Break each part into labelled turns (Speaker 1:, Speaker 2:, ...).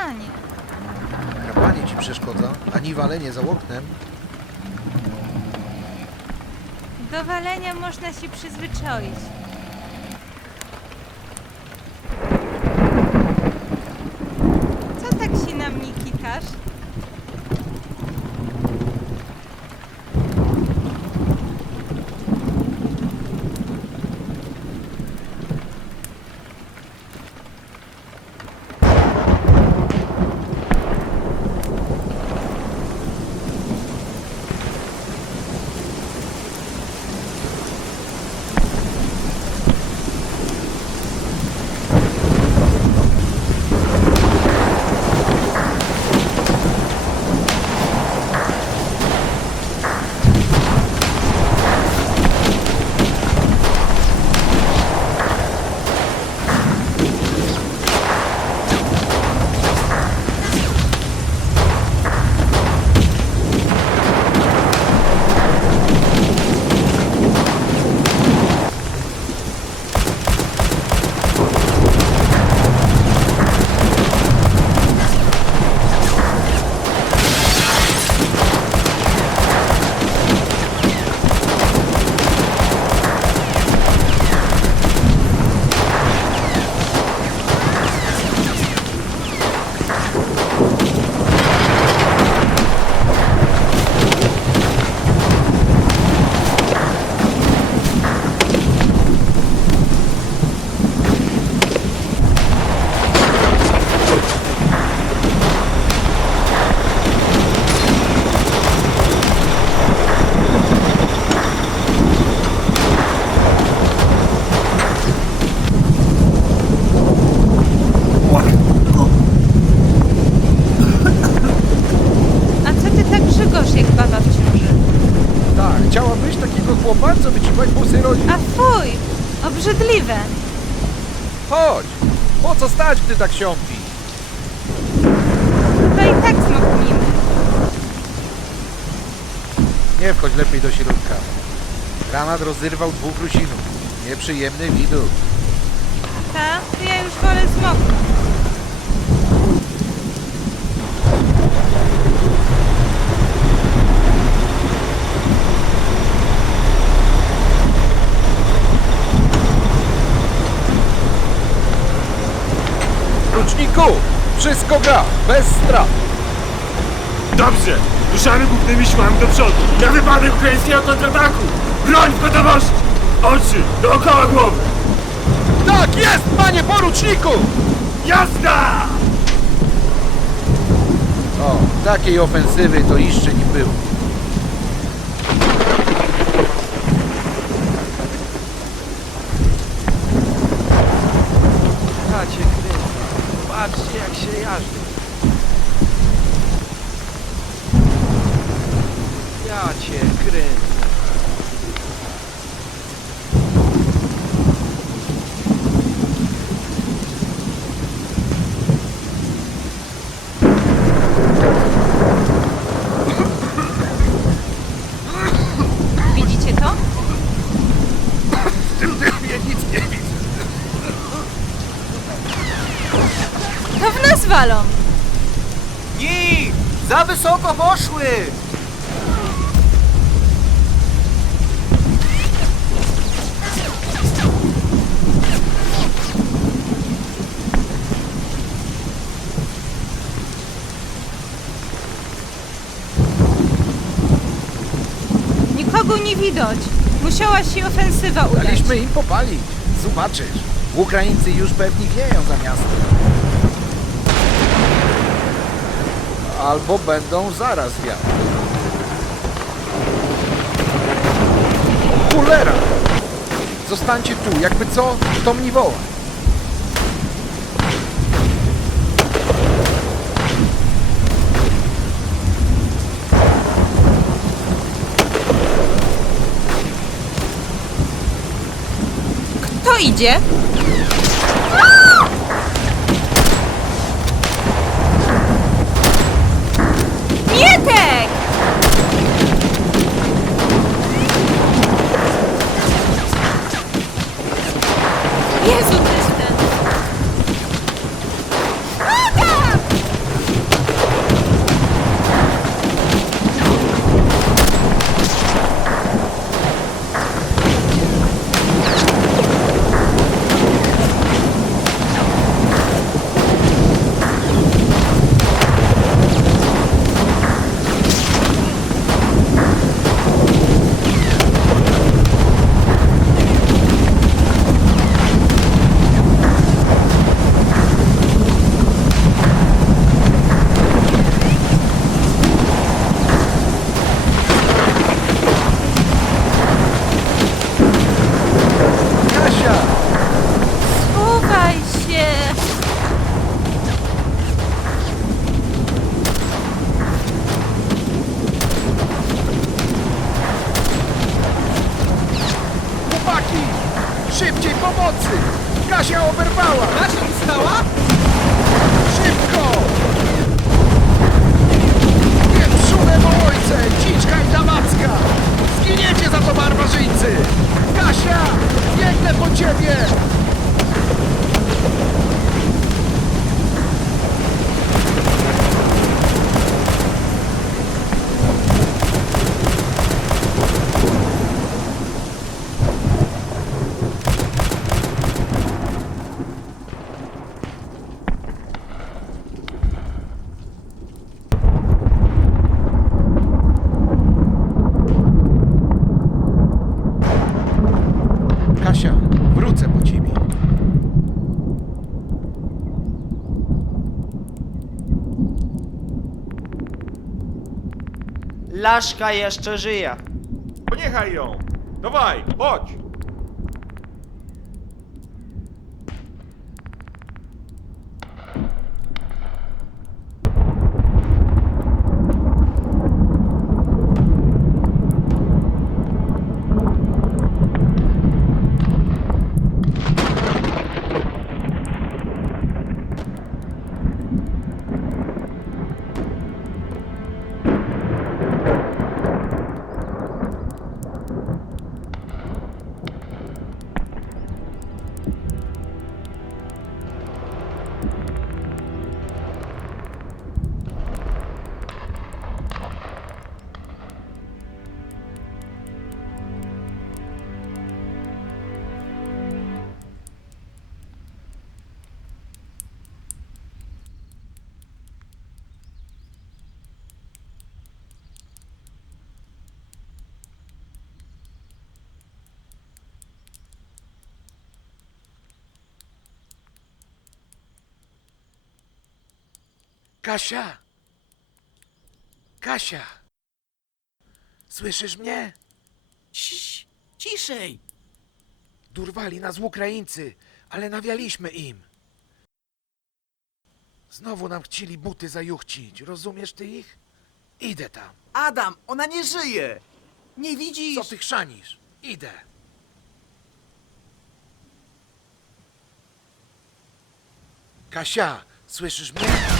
Speaker 1: Chrapanie.
Speaker 2: Kapanie ci przeszkodza, ani walenie za oknem.
Speaker 1: Do walenia można się przyzwyczaić. A fuj! Obrzydliwe!
Speaker 2: Chodź! Po co stać, gdy tak siąpi?
Speaker 1: Chyba i tak zmoknimy.
Speaker 2: Nie wchodź lepiej do środka. Granat rozerwał dwóch Rusinów. Nieprzyjemny widok.
Speaker 1: Ta? To ja już wolę zmoknąć.
Speaker 2: Wszystko gra! Bez strat!
Speaker 3: Dobrze! Ruszamy głównymi siłami do przodu. Na wypadek ukraińskiego kontrataku! Broń w gotowości! Oczy dookoła głowy!
Speaker 2: Tak jest, panie poruczniku!
Speaker 3: Jazda!
Speaker 2: O, takiej ofensywy to jeszcze nie było.
Speaker 4: Ja cię kręcę. Jak się jarzy. Ja cię kręcę.
Speaker 1: Widzicie to?
Speaker 3: W tym dymie nic nie widzę.
Speaker 1: Walą!
Speaker 2: Ni! Za wysoko poszły!
Speaker 1: Nikogo nie widać. Musiała się ofensywa udać.
Speaker 2: Daliśmy im popalić. Zobaczysz. Ukraińcy już pewnie wieją za miastem. Albo będą zaraz wiać. Cholera! Zostańcie tu, jakby co, to mnie woła.
Speaker 1: Kto idzie?
Speaker 5: Laszka jeszcze żyje.
Speaker 2: Poniechaj ją! Dawaj, chodź! Kasia! Kasia! Słyszysz mnie?
Speaker 5: Ciii, ciszej.
Speaker 2: Durwali nas Ukraińcy, ale nawialiśmy im. Znowu nam chcieli buty zajuchcić. Rozumiesz ty ich? Idę tam.
Speaker 5: Adam, ona nie żyje. Nie widzisz? Co
Speaker 2: ty chrzanisz? Idę. Kasia, słyszysz mnie?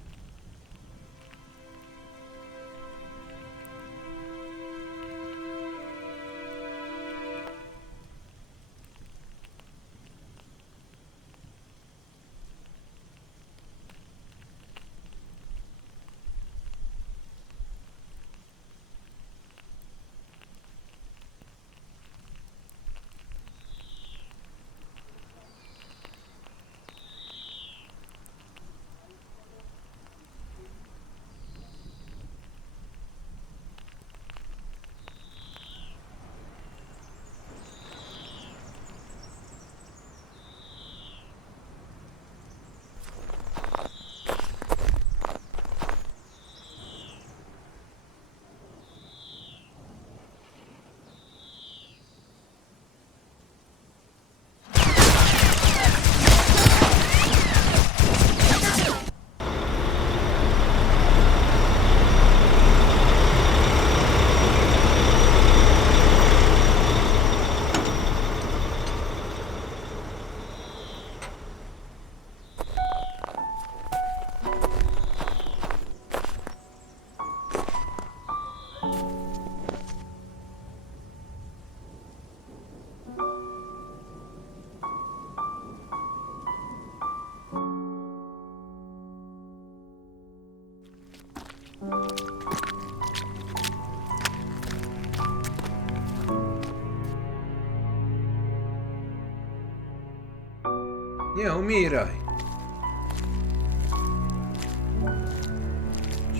Speaker 2: Nie umieraj.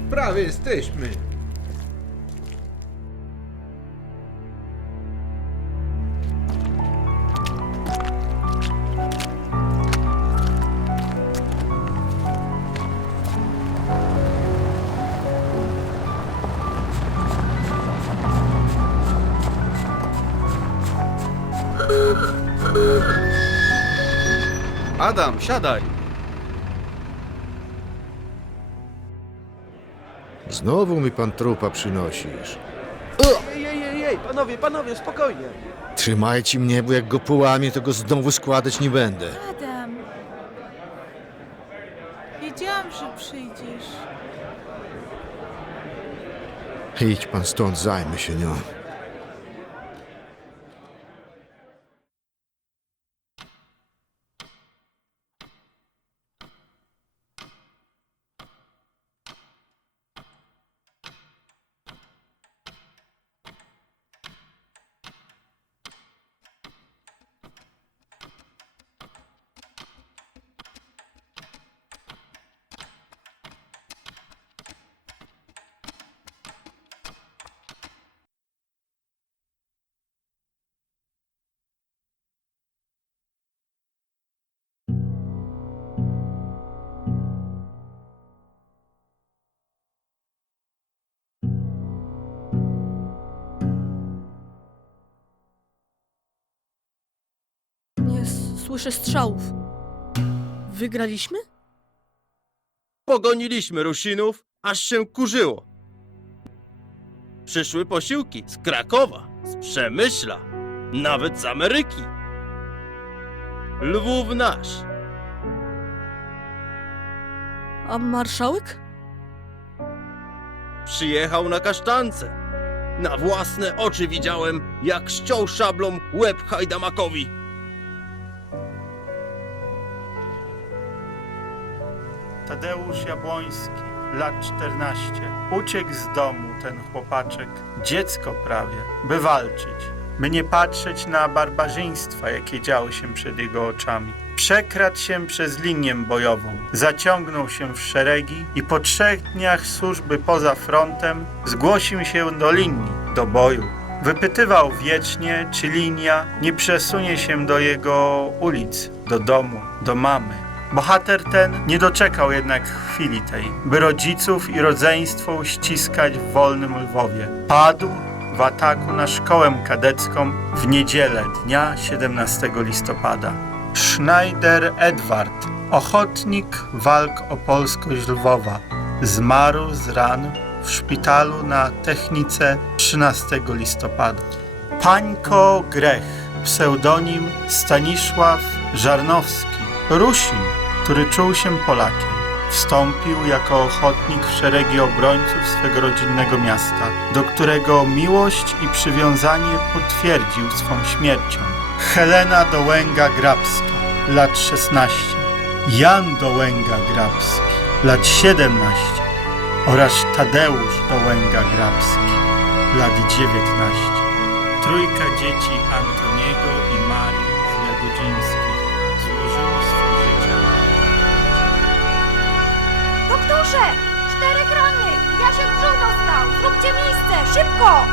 Speaker 2: Prawie jesteśmy. Adam, siadaj!
Speaker 6: Znowu mi pan trupa przynosisz.
Speaker 2: Ej, ej, ej, ej, panowie, panowie, spokojnie.
Speaker 6: Trzymajcie mnie, bo jak go połamię, to go znowu składać nie będę.
Speaker 1: Adam. Wiedziałam, że przyjdziesz.
Speaker 6: Idź pan stąd, zajmę się nią.
Speaker 7: Słyszę strzałów. Wygraliśmy?
Speaker 2: Pogoniliśmy Rusinów, aż się kurzyło. Przyszły posiłki z Krakowa, z Przemyśla, nawet z Ameryki. Lwów nasz.
Speaker 7: A marszałek?
Speaker 2: Przyjechał na kasztance. Na własne oczy widziałem, jak ściął szablą łeb Hajdamakowi.
Speaker 8: Tadeusz Jabłoński, lat 14. Uciekł z domu ten chłopaczek, dziecko prawie, by walczyć, by nie patrzeć na barbarzyństwa, jakie działy się przed jego oczami. Przekradł się przez linię bojową, zaciągnął się w szeregi i po trzech dniach służby poza frontem zgłosił się do linii, do boju. Wypytywał wiecznie, czy linia nie przesunie się do jego ulic, do domu, do mamy. Bohater ten nie doczekał jednak chwili tej, by rodziców i rodzeństwo uściskać w wolnym Lwowie. Padł w ataku na szkołę kadecką w niedzielę dnia 17 listopada. Schneider Edward, ochotnik walk o polskość Lwowa, zmarł z ran w szpitalu na technice 13 listopada. Pańko Grech, pseudonim Stanisław Żarnowski, Rusin, który czuł się Polakiem. Wstąpił jako ochotnik w szeregi obrońców swego rodzinnego miasta, do którego miłość i przywiązanie potwierdził swą śmiercią. Helena Dołęga-Grabska, lat 16, Jan Dołęga-Grabski, lat 17 oraz Tadeusz Dołęga-Grabski, lat 19. Trójka dzieci Antoniego i Marii
Speaker 9: Doktorze! Czterech rannych! Jasiek brzuch dostał! Zróbcie miejsce! Szybko!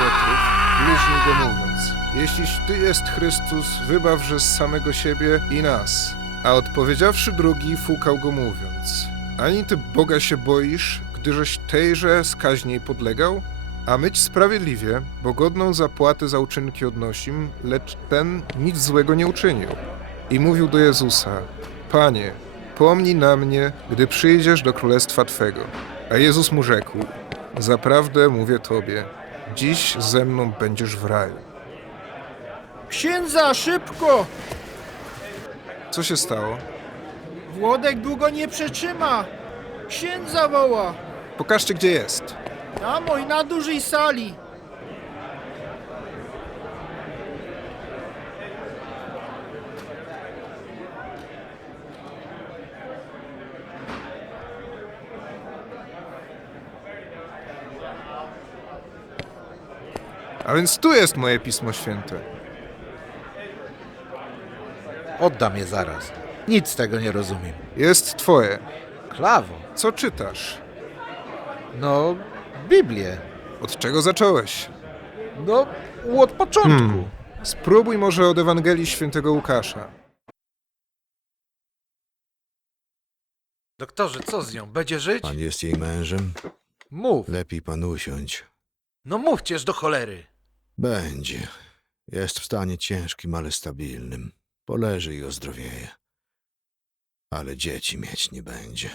Speaker 10: Łotrów, bliźni go mówiąc, Jeśliś Ty jest Chrystus, wybawże z samego siebie i nas. A odpowiedziawszy drugi, fukał go mówiąc, Ani Ty Boga się boisz, gdyżeś tejże skaźniej podlegał? A myć sprawiedliwie, bo godną zapłatę za uczynki odnosim, lecz ten nic złego nie uczynił. I mówił do Jezusa, Panie, pomnij na mnie, gdy przyjdziesz do królestwa Twego. A Jezus mu rzekł, Zaprawdę mówię Tobie, dziś ze mną będziesz w raju.
Speaker 11: Księdza, szybko!
Speaker 10: Co się stało?
Speaker 11: Włodek długo nie przetrzyma! Księdza woła!
Speaker 10: Pokażcie, gdzie jest.
Speaker 11: Na moj, na dużej sali!
Speaker 10: A więc tu jest moje Pismo Święte.
Speaker 12: Oddam je zaraz. Nic z tego nie rozumiem.
Speaker 10: Jest twoje. Klawo. Co czytasz?
Speaker 12: No, Biblię.
Speaker 10: Od czego zacząłeś?
Speaker 12: No, od początku. Hmm.
Speaker 10: Spróbuj może od Ewangelii Świętego Łukasza.
Speaker 13: Doktorze, co z nią? Będzie żyć?
Speaker 14: Pan jest jej mężem? Mów. Lepiej pan usiądź.
Speaker 13: No mówcież do cholery.
Speaker 14: Będzie. Jest w stanie ciężkim, ale stabilnym. Poleży i ozdrowieje. Ale dzieci mieć nie będzie.